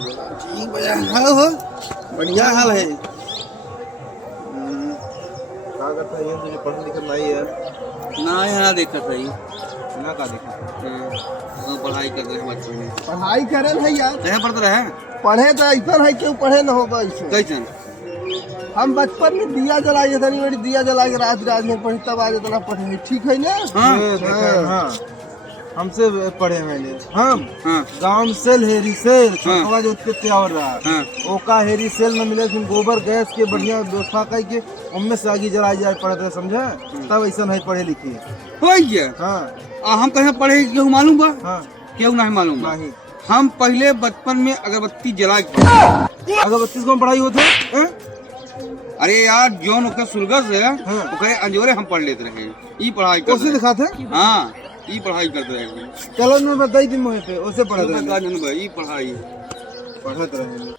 ठीक भैया हाँ हो बढ़िया हाल है। क्या करता है ये तुझे पढ़ने लिखने नहीं है ना यहाँ देखा सही ना का देखा तो पढ़ाई कर रहे हैं बच्चों में। पढ़ाई करे है यार, कहे पढ़ते रहे पढ़े तो ऐसा है क्यों पढ़े न होगा ऐसे। कैसन हम बचपन में दिया जलाए थे नहीं, दिया जला के रात रात में पढ़ी तब आज इतना पढ़े ठीक है ना। हाँ ये देखा है, हाँ हमसे पढ़े मैंने हम हाँ गांव सेल हेरी सेल हाँ। छोटवा जो उत्ते त्यावर रहा हाँ ओका हेरी सेल में मिले फिर गोबर गैस के बढ़िया व्यवस्था करके उनमें से आगे जलाई जाए पढ़ते रहे, समझे तब ऐसा नहीं पढ़े लिखे। हो गया हाँ हम कहे पढ़े क्यों मालूम बा हाँ क्यों नहीं मालूम बा। नहीं हम पहले बचपन में अगरबत्ती जला के अगर 32 को पढ़ाई होते हैं? अरे यार जोन ओके सुलगस है हाँ। ओकरे अंजोरे हम पढ़ लेते रहे ई पढ़ाई उसे करते दिखाते रहे। हाँ ई पढ़ाई करते रहे चलो मैं बताई दी मुझे पे उसे पढ़ते रहे ई पढ़ाई पढ़ते रहे